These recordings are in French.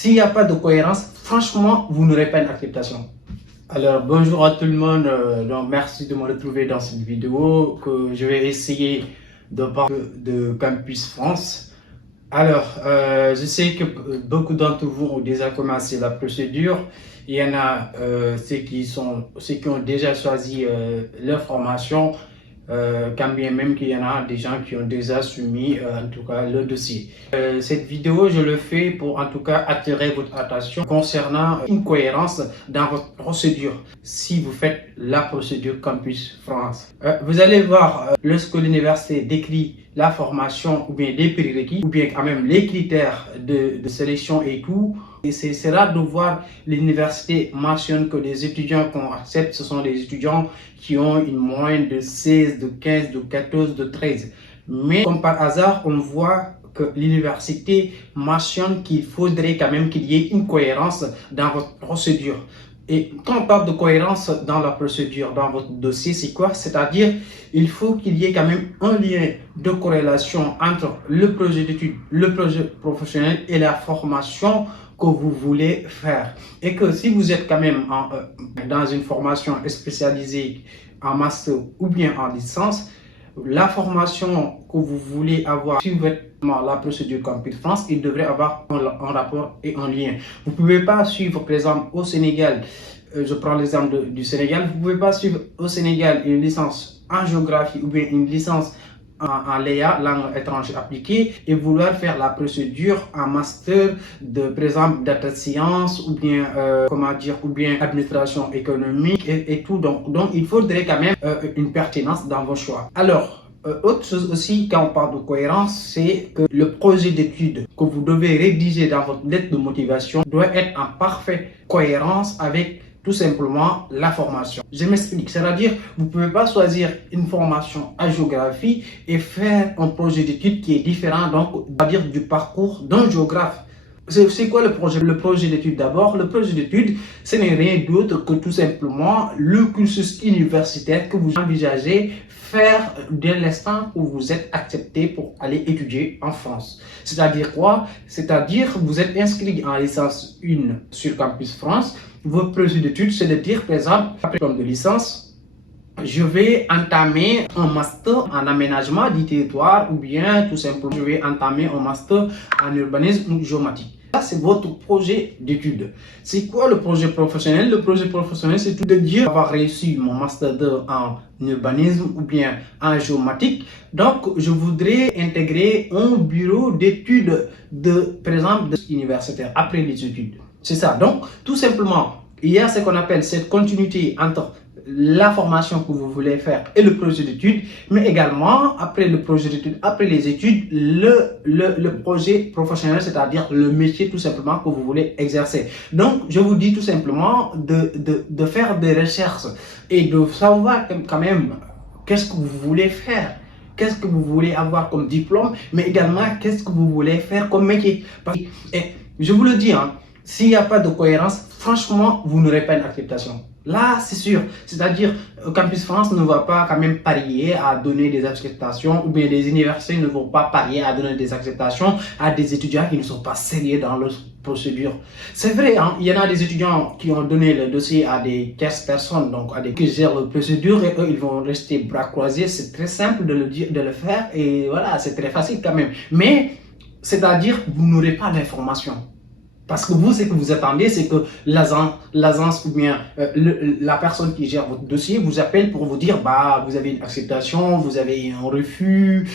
S'il n'y a pas de cohérence, franchement, vous n'aurez pas une acceptation. Alors, bonjour à tout le monde. Donc, merci de me retrouver dans cette vidéo que je vais essayer de parler de Campus France. Alors, je sais que beaucoup d'entre vous ont déjà commencé la procédure. Il y en a ceux qui ont déjà choisi leur formation, quand bien même qu'il y en a des gens qui ont déjà soumis en tout cas le dossier. Cette vidéo, je le fais pour en tout cas attirer votre attention concernant une cohérence dans votre procédure. Si vous faites la procédure Campus France, vous allez voir lorsque l'université décrit la formation ou bien les prérequis ou bien quand même les critères de sélection et tout. Et c'est rare de voir l'université mentionne que les étudiants qu'on accepte, ce sont des étudiants qui ont une moyenne de 16, de 15, de 14, de 13. Mais comme par hasard, on voit que l'université mentionne qu'il faudrait quand même qu'il y ait une cohérence dans votre procédure. Et quand on parle de cohérence dans la procédure, dans votre dossier, c'est quoi? C'est-à-dire, il faut qu'il y ait quand même un lien de corrélation entre le projet d'études, le projet professionnel et la formation que vous voulez faire. Et que si vous êtes quand même dans une formation spécialisée en master ou bien en licence, la formation que vous voulez avoir sur la procédure Campus France, il devrait avoir un rapport et un lien. Vous ne pouvez pas suivre, par exemple, au Sénégal, je prends l'exemple du Sénégal, vous ne pouvez pas suivre au Sénégal une licence en géographie ou bien une licence en LEA, langue étrangère appliquée, et vouloir faire la procédure en master de, par exemple, data science ou bien, ou bien administration économique et tout. Donc, il faudrait quand même une pertinence dans vos choix. Alors, autre chose aussi, quand on parle de cohérence, c'est que le projet d'étude que vous devez rédiger dans votre lettre de motivation doit être en parfaite cohérence avec tout simplement la formation. Je m'explique, c'est-à-dire vous ne pouvez pas choisir une formation en géographie et faire un projet d'étude qui est différent, donc c'est-à-dire du parcours d'un géographe. C'est quoi le projet? Le projet d'étude d'abord. Le projet d'étude, ce n'est rien d'autre que tout simplement le cursus universitaire que vous envisagez faire dès l'instant où vous êtes accepté pour aller étudier en France. C'est-à-dire quoi? C'est-à-dire vous êtes inscrit en licence 1 sur Campus France. Votre projet d'étude, c'est de dire, par exemple, après comme de licence, je vais entamer un master en aménagement du territoire ou bien tout simplement, je vais entamer un master en urbanisme ou géomatique. Ça, c'est votre projet d'étude. C'est quoi le projet professionnel? Le projet professionnel, c'est tout de dire avoir réussi mon master 2 en urbanisme ou bien en géomatique. Donc, je voudrais intégrer un bureau d'études par exemple, universitaire après les études. C'est ça. Donc, tout simplement, il y a ce qu'on appelle cette continuité entre la formation que vous voulez faire et le projet d'études, mais également après le projet d'études, après les études, le projet professionnel, c'est-à-dire le métier tout simplement que vous voulez exercer. Donc, je vous dis tout simplement de faire des recherches et de savoir quand même qu'est-ce que vous voulez faire. Qu'est-ce que vous voulez avoir comme diplôme, mais également qu'est-ce que vous voulez faire comme métier. Et je vous le dis, hein, s'il n'y a pas de cohérence, franchement, vous n'aurez pas une acceptation. Là, c'est sûr. C'est-à-dire, Campus France ne va pas quand même parier à donner des acceptations ou bien les universités ne vont pas parier à donner des acceptations à des étudiants qui ne sont pas sérieux dans leur procédure. C'est vrai, hein, il y en a des étudiants qui ont donné le dossier à des tierces personnes, donc à des qui gèrent la procédure et eux, ils vont rester bras croisés. C'est très simple de le dire, de le faire et voilà, c'est très facile quand même. Mais, c'est-à-dire, vous n'aurez pas d'informations. Parce que vous, ce que vous attendez, c'est que l'agence ou bien la personne qui gère votre dossier vous appelle pour vous dire bah vous avez une acceptation, vous avez un refus.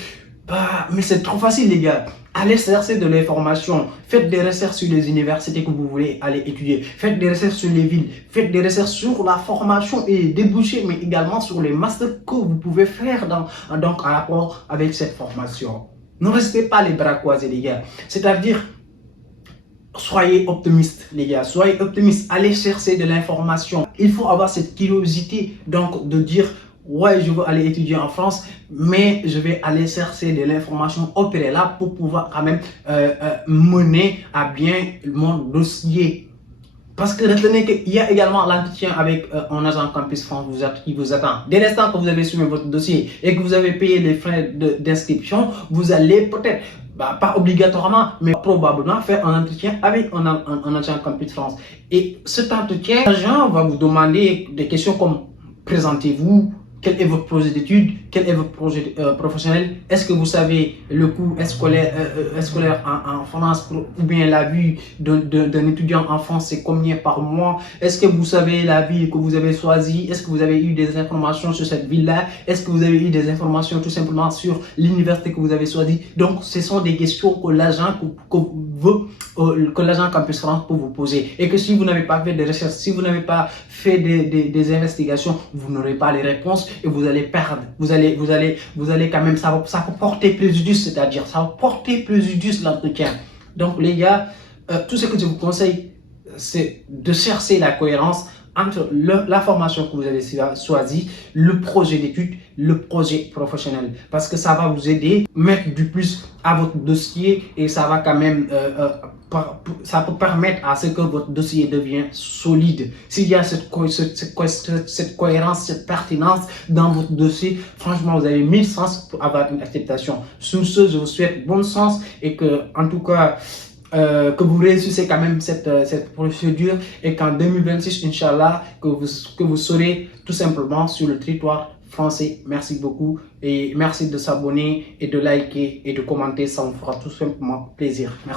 Bah, mais c'est trop facile les gars. Allez chercher de l'information. Faites des recherches sur les universités que vous voulez aller étudier. Faites des recherches sur les villes. Faites des recherches sur la formation et débouchés, mais également sur les masters que vous pouvez faire donc en rapport avec cette formation. Ne restez pas les bras croisés les gars. C'est-à-dire, soyez optimistes les gars, soyez optimistes, allez chercher de l'information. Il faut avoir cette curiosité donc de dire ouais je veux aller étudier en France mais je vais aller chercher de l'information au préalable pour pouvoir quand même mener à bien mon dossier. Parce que retenez qu'il y a également l'entretien avec un agent Campus France qui vous attend. Dès l'instant que vous avez soumis votre dossier et que vous avez payé les frais d'inscription, vous allez peut-être pas obligatoirement, mais probablement faire un entretien avec un agent Campus France. Et cet entretien, l'agent va vous demander des questions comme présentez-vous, quel est votre projet d'études, quel est votre projet professionnel, est-ce que vous savez le coût scolaire en France, ou bien la vie d'un étudiant en France, c'est combien par mois, est-ce que vous savez la ville que vous avez choisie, est-ce que vous avez eu des informations sur cette ville-là, est-ce que vous avez eu des informations tout simplement sur l'université que vous avez choisie. Donc ce sont des questions que l'agent que l'agent Campus France peut vous poser, et que si vous n'avez pas fait de recherche, si vous n'avez pas fait des investigations, vous n'aurez pas les réponses et vous allez perdre, vous allez quand même, ça va porter préjudice, c'est-à-dire ça va porter préjudice l'entretien. Donc les gars, tout ce que je vous conseille, c'est de chercher la cohérence entre la formation que vous avez choisie, le projet d'études, le projet professionnel. Parce que ça va vous aider, mettre du plus à votre dossier, et ça va quand même, ça peut permettre à ce que votre dossier devienne solide. S'il y a cette cohérence, cette pertinence dans votre dossier, franchement, vous avez 1000 chances pour avoir une acceptation. Sur ce, je vous souhaite bonne chance, et que, en tout cas, que vous réussissez quand même cette procédure, et qu'en 2026, Inch'Allah, que vous serez tout simplement sur le territoire français. Merci beaucoup, et merci de s'abonner et de liker et de commenter, ça me fera tout simplement plaisir. Merci.